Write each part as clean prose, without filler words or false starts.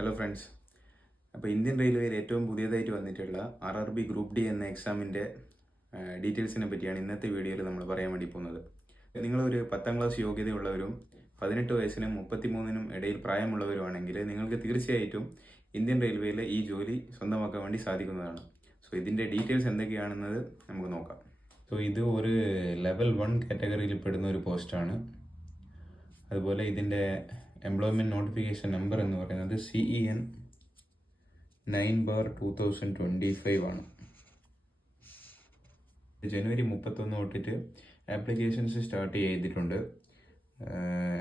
Hello friends. അപ്പോൾ Indian റെയിൽവേയിൽ ഏറ്റവും പുതിയതായിട്ട് വന്നിട്ടുള്ള RRB ഗ്രൂപ്പ് ഡി എന്ന എക്സാമിൻ്റെ ഡീറ്റെയിൽസിനെ പറ്റിയാണ് ഇന്നത്തെ വീഡിയോയിൽ നമ്മൾ പറയാൻ വേണ്ടി പോകുന്നത്. നിങ്ങളൊരു 10ാം ക്ലാസ് യോഗ്യതയുള്ളവരും 18 വയസ്സിനും 33നും ഇടയിൽ പ്രായമുള്ളവരുമാണെങ്കിൽ നിങ്ങൾക്ക് തീർച്ചയായിട്ടും ഇന്ത്യൻ റെയിൽവേയിലെ ഈ ജോലി സ്വന്തമാക്കാൻ വേണ്ടി സാധിക്കുന്നതാണ്. സോ ഇതിൻ്റെ ഡീറ്റെയിൽസ് എന്തൊക്കെയാണെന്നത് നമുക്ക് നോക്കാം. സോ ഇത് ഒരു ലെവൽ 1 കാറ്റഗറിയിൽ പെടുന്ന ഒരു പോസ്റ്റാണ്. അതുപോലെ ഇതിൻ്റെ എംപ്ലോയ്മെൻറ്റ് നോട്ടിഫിക്കേഷൻ നമ്പർ എന്ന് പറയുന്നത് CEN 9/2025 ആണ്. ജനുവരി 31 തൊട്ടിട്ട് ആപ്ലിക്കേഷൻസ് സ്റ്റാർട്ട് ചെയ്തിട്ടുണ്ട്.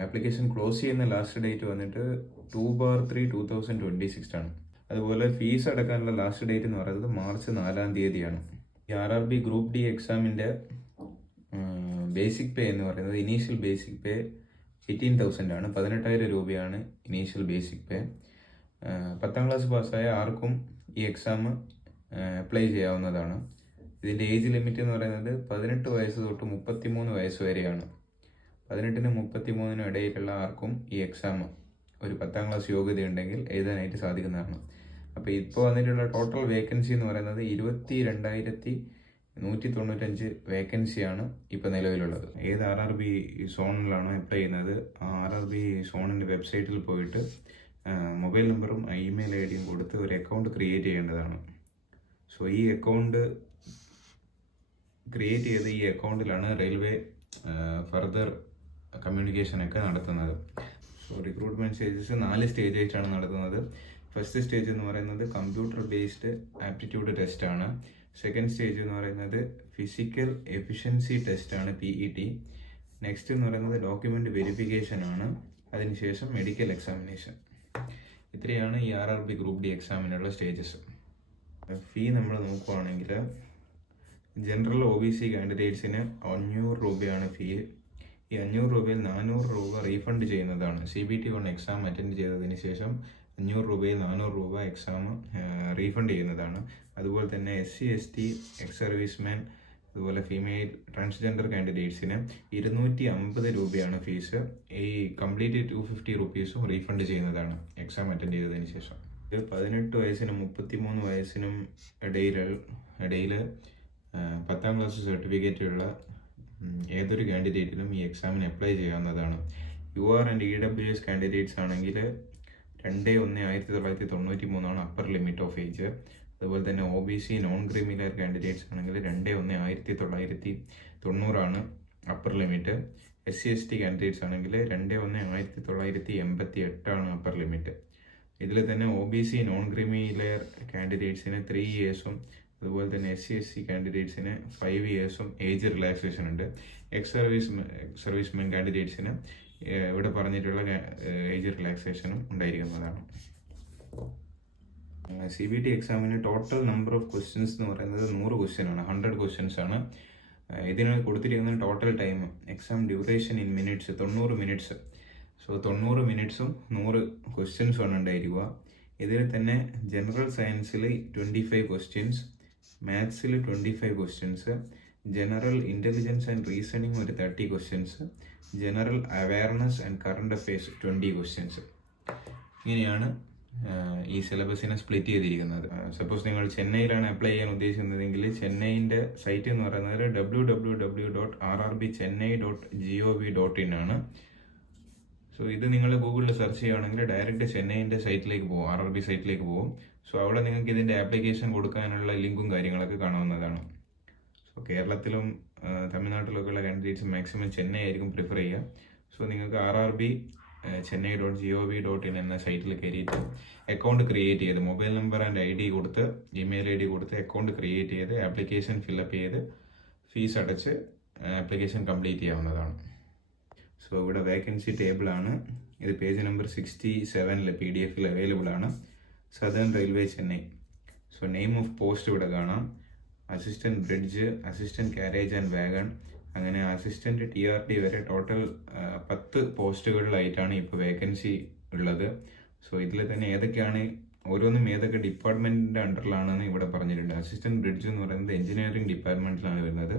ആപ്ലിക്കേഷൻ ക്ലോസ് ചെയ്യുന്ന ലാസ്റ്റ് ഡേറ്റ് വന്നിട്ട് 2/3/2026 ആണ്. അതുപോലെ ഫീസ് അടക്കാനുള്ള ലാസ്റ്റ് ഡേറ്റ് എന്ന് പറയുന്നത് മാർച്ച് 4-ാം തീയതിയാണ്. ഈ RRB ഗ്രൂപ്പ് ഡി എക്സാമിൻ്റെ ബേസിക് പേ എന്ന് പറയുന്നത് ഇനീഷ്യൽ ബേസിക് പേ 18,000 ആണ്. 18,000 രൂപയാണ് ഇനീഷ്യൽ ബേസിക് പേ. 10ാം ക്ലാസ് പാസ്സായ ആർക്കും ഈ എക്സാം അപ്ലൈ ചെയ്യാവുന്നതാണ്. ഇതിൻ്റെ ഏജ് ലിമിറ്റ് എന്ന് പറയുന്നത് 18 വയസ്സ് തൊട്ട് 33 വയസ്സ് വരെയാണ്. 18നും 33നും ഇടയിലുള്ള ആർക്കും ഈ എക്സാം ഒരു 10ാം ക്ലാസ് യോഗ്യത ഉണ്ടെങ്കിൽ എഴുതാനായിട്ട് സാധിക്കുന്നതാണ്. അപ്പോൾ ഇപ്പോൾ വന്നിട്ടുള്ള ടോട്ടൽ വേക്കൻസി എന്ന് പറയുന്നത് 22,195 വേക്കൻസിയാണ് ഇപ്പോൾ നിലവിലുള്ളത്. ഏത് RRB സോണിലാണോ അപ്ലൈ ചെയ്യുന്നത് ആ RRB സോണിൻ്റെ വെബ്സൈറ്റിൽ പോയിട്ട് മൊബൈൽ നമ്പറും ഇമെയിൽ ID കൊടുത്ത് ഒരു അക്കൗണ്ട് ക്രിയേറ്റ് ചെയ്യേണ്ടതാണ്. സോ ഈ അക്കൗണ്ട് ക്രിയേറ്റ് ചെയ്ത് ഈ അക്കൗണ്ടിലാണ് റെയിൽവേ ഫർദർ കമ്മ്യൂണിക്കേഷനൊക്കെ നടത്തുന്നത്. സോ റിക്രൂട്ട്മെൻറ്റ് സ്റ്റേജസ് 4 സ്റ്റേജ് ആയിട്ടാണ് നടത്തുന്നത്. ഫസ്റ്റ് സ്റ്റേജ് എന്ന് പറയുന്നത് കമ്പ്യൂട്ടർ ബേസ്ഡ് ആപ്റ്റിറ്റ്യൂഡ് ടെസ്റ്റാണ്. സെക്കൻഡ് സ്റ്റേജ് എന്ന് പറയുന്നത് ഫിസിക്കൽ എഫിഷ്യൻസി ടെസ്റ്റാണ് PET. നെക്സ്റ്റ് എന്ന് പറയുന്നത് ഡോക്യുമെൻ്റ് വെരിഫിക്കേഷൻ ആണ്. അതിനുശേഷം മെഡിക്കൽ എക്സാമിനേഷൻ. ഇത്രയാണ് ഈ RRB ഗ്രൂപ്പ് ഡി എക്സാമിനുള്ള സ്റ്റേജസ്. ഫീ നമ്മൾ നോക്കുകയാണെങ്കിൽ ജനറൽ OBC കാൻഡിഡേറ്റ്സിന് 500 രൂപയാണ് ഫീ. ഈ 500 രൂപയിൽ 400 രൂപ റീഫണ്ട് ചെയ്യുന്നതാണ്. CBT 1 എക്സാം അറ്റൻഡ് ചെയ്തതിന് ശേഷം 500 രൂപയിൽ 400 രൂപ എക്സാം റീഫണ്ട് ചെയ്യുന്നതാണ്. അതുപോലെ തന്നെ SC ST എക്സ് സർവീസ്മാൻ അതുപോലെ ഫീമെയിൽ ട്രാൻസ്ജെൻഡർ കാൻഡിഡേറ്റ്സിന് 250 രൂപയാണ് ഫീസ്. ഈ കംപ്ലീറ്റ് 250 റുപ്പീസും റീഫണ്ട് ചെയ്യുന്നതാണ് എക്സാം അറ്റൻഡ് ചെയ്തതിന് ശേഷം. 18 വയസ്സിനും 33 വയസ്സിനും ഇടയിൽ 10ാം ക്ലാസ് സർട്ടിഫിക്കറ്റ് ഉള്ള ഏതൊരു കാൻഡിഡേറ്റിനും ഈ എക്സാമിന് അപ്ലൈ ചെയ്യാവുന്നതാണ്. UR ആൻഡ് EWS കാൻഡിഡേറ്റ്സ് ആണെങ്കിൽ 2/1/1993 അപ്പർ ലിമിറ്റ് ഓഫ് ഏജ്. അതുപോലെ തന്നെ OBC നോൺ ക്രീമിലെയർ കാൻഡിഡേറ്റ്സ് ആണെങ്കിൽ 2/1/1990 upper limit. SC ST candidates ആണെങ്കിൽ 2/1/1988 അപ്പർ ലിമിറ്റ്. ഇതിൽ തന്നെ OBC നോൺ ക്രീമിലെയർ കാൻഡിഡേറ്റ്സിന് 3 ഇയേഴ്സും അതുപോലെ തന്നെ SC SC കാൻഡിഡേറ്റ്സിന് 5 ഇയേഴ്സും ഏജ് റിലാക്സേഷൻ ഉണ്ട്. എക്സ് സർവീസ്മെൻ കാൻഡിഡേറ്റ്സിന് ഇവിടെ പറഞ്ഞിട്ടുള്ള ഏജ് റിലാക്സേഷനും ഉണ്ടായിരിക്കുന്നതാണ്. CBT എക്സാമിന് ടോട്ടൽ നമ്പർ ഓഫ് ക്വസ്റ്റ്യൻസ് എന്ന് പറയുന്നത് 100 ക്വസ്റ്റ്യൻ ആണ്. 100 ക്വസ്റ്റ്യൻസ് ആണ്. ഇതിന് കൊടുത്തിരിക്കുന്ന total time exam duration in minutes 90 minutes. So 90 മിനിറ്റ്സും 100 ക്വസ്റ്റ്യൻസും ആണ് ഉണ്ടായിരിക്കുക. ഇതിൽ തന്നെ ജനറൽ സയൻസിൽ 25 ക്വസ്റ്റ്യൻസ്, മാത്സിൽ 25 questions, general intelligence and reasoning ഒരു 30 questions, general awareness and current affairs 20 questions. ഇങ്ങനെയാണ് ഈ സിലബസിനെ സ്പ്ലിറ്റ് ചെയ്തിരിക്കുന്നത്. സപ്പോസ് നിങ്ങൾ ചെന്നൈയിലാണ് അപ്ലൈ ചെയ്യാൻ ഉദ്ദേശിക്കുന്നതെങ്കിൽ ചെന്നൈൻ്റെ സൈറ്റ് എന്ന് പറയുന്നത് www.rrbchennai.gov.in ആണ്. സോ ഇത് നിങ്ങൾ ഗൂഗിളിൽ സെർച്ച് ചെയ്യുകയാണെങ്കിൽ ഡയറക്റ്റ് ചെന്നൈൻ്റെ സൈറ്റിലേക്ക് പോകും, RRB സൈറ്റിലേക്ക് പോകും. സോ അവിടെ നിങ്ങൾക്ക് ഇതിൻ്റെ ആപ്ലിക്കേഷൻ കൊടുക്കാനുള്ള ലിങ്കും കാര്യങ്ങളൊക്കെ കാണാവുന്നതാണ്. സോ കേരളത്തിലും തമിഴ്നാട്ടിലൊക്കെ ഉള്ള കാൻഡിഡേറ്റ്സ് മാക്സിമം ചെന്നൈ ആയിരിക്കും പ്രിഫർ ചെയ്യുക. സോ നിങ്ങൾക്ക് rrbchennai.gov.in എന്ന സൈറ്റിൽ കയറിയിട്ട് അക്കൗണ്ട് ക്രിയേറ്റ് ചെയ്ത് മൊബൈൽ നമ്പർ ആൻഡ് ID കൊടുത്ത് ഇമെയിൽ ID കൊടുത്ത് അക്കൗണ്ട് ക്രിയേറ്റ് ചെയ്ത് ആപ്ലിക്കേഷൻ ഫില്ലപ്പ് ചെയ്ത് ഫീസ് അടച്ച് ആപ്ലിക്കേഷൻ കംപ്ലീറ്റ് ചെയ്യാവുന്നതാണ്. സോ ഇവിടെ വേക്കൻസി ടേബിളാണ്. ഇത് പേജ് നമ്പർ 67 PDF അവൈലബിൾ ആണ്. Southern railway Chennai. So name of post ഇവിടെ കാണാം. Assistant bridge, assistant carriage and wagon, അങ്ങനെ അസിസ്റ്റൻറ്റ് TRD വരെ ടോട്ടൽ 10 പോസ്റ്റുകളിലായിട്ടാണ് ഇപ്പോൾ വേക്കൻസി ഉള്ളത്. സോ ഇതിൽ തന്നെ ഏതൊക്കെയാണ് ഓരോന്നും ഏതൊക്കെ ഡിപ്പാർട്ട്മെൻറ്റിൻ്റെ അണ്ടറിലാണെന്ന് ഇവിടെ പറഞ്ഞിട്ടുണ്ട്. അസിസ്റ്റൻറ്റ് ബ്രിഡ്ജ് എന്ന് പറയുന്നത് എഞ്ചിനീയറിംഗ് ഡിപ്പാർട്ട്മെൻറ്റിലാണ് വരുന്നത്.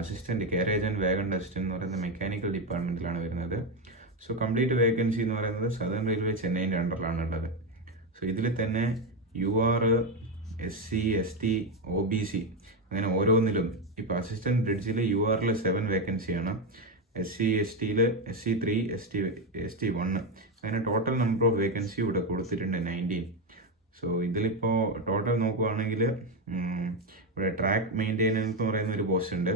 Assistant carriage and wagon assistant എന്ന് പറയുന്നത് മെക്കാനിക്കൽ ഡിപ്പാർട്ട്മെൻറ്റിലാണ് വരുന്നത്. സോ കംപ്ലീറ്റ് വേക്കൻസി എന്ന് പറയുന്നത് സദേൺ റെയിൽവേ ചെന്നൈൻ്റെ അണ്ടറിലാണ് ഉള്ളത്. സോ ഇതിൽ തന്നെ UR, SC, ST, OBC അങ്ങനെ ഓരോന്നിലും ഇപ്പോൾ അസിസ്റ്റൻറ്റ് ബ്രിഡ്ജിൽ URൽ 7 വേക്കൻസിയാണ്, SC STയിൽ SC3, ST1 അങ്ങനെ ടോട്ടൽ നമ്പർ ഓഫ് വേക്കൻസി ഇവിടെ കൊടുത്തിട്ടുണ്ട് 19. സോ ഇതിലിപ്പോൾ ടോട്ടൽ നോക്കുവാണെങ്കിൽ ഇവിടെ ട്രാക്ക് മെയിൻറ്റെനൻസ് എന്ന് പറയുന്ന ഒരു പോസ്റ്റ് ഉണ്ട്,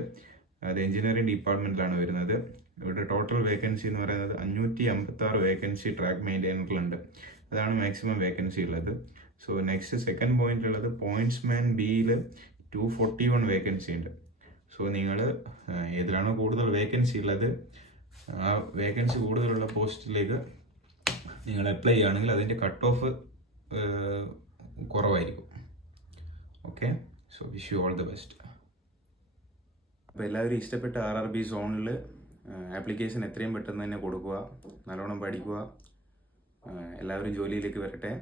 അത് എഞ്ചിനീയറിംഗ് ഡിപ്പാർട്ട്മെൻറ്റിലാണ് വരുന്നത്. ഇവിടെ ടോട്ടൽ വേക്കൻസി എന്ന് പറയുന്നത് 556 വേക്കൻസി ട്രാക്ക് മെയിൻറ്റെയിനറിലുണ്ട്. അതാണ് മാക്സിമം വേക്കൻസി ഉള്ളത്. സോ നെക്സ്റ്റ് സെക്കൻഡ് പോയിന്റിലുള്ളത് പോയിന്റ്സ്മാൻ ബിയിൽ 241 വേക്കൻസി ഉണ്ട്. സോ നിങ്ങൾ ഏതിലാണോ കൂടുതൽ വേക്കൻസി ഉള്ളത് ആ വേക്കൻസി കൂടുതലുള്ള പോസ്റ്റിലേക്ക് നിങ്ങൾ അപ്ലൈ ചെയ്യുകയാണെങ്കിൽ അതിൻ്റെ കട്ട് ഓഫ് കുറവായിരിക്കും. Okay, so wish you all the best. അപ്പോൾ എല്ലാവരും ഇഷ്ടപ്പെട്ട RRB സോണിൽ ആപ്ലിക്കേഷൻ എത്രയും പെട്ടെന്ന് തന്നെ കൊടുക്കുക, നല്ലോണം പഠിക്കുക, എല്ലാവരും ജോലിയിലേക്ക് വരട്ടെ.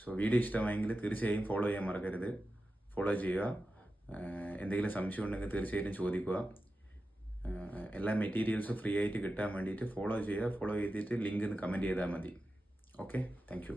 സോ വീഡിയോ ഇഷ്ടമായെങ്കിൽ തീർച്ചയായും ഫോളോ ചെയ്യാൻ മറക്കരുത്, ഫോളോ ചെയ്യുക. എന്തെങ്കിലും സംശയം ഉണ്ടെങ്കിൽ തീർച്ചയായിട്ടും ചോദിക്കുക. എല്ലാ മെറ്റീരിയൽസും ഫ്രീ ആയിട്ട് കിട്ടാൻ വേണ്ടിയിട്ട് ഫോളോ ചെയ്യുക. ഫോളോ ചെയ്തിട്ട് ലിങ്ക് ഒന്ന് കമൻറ്റ് ചെയ്താൽ മതി. Okay, thank you.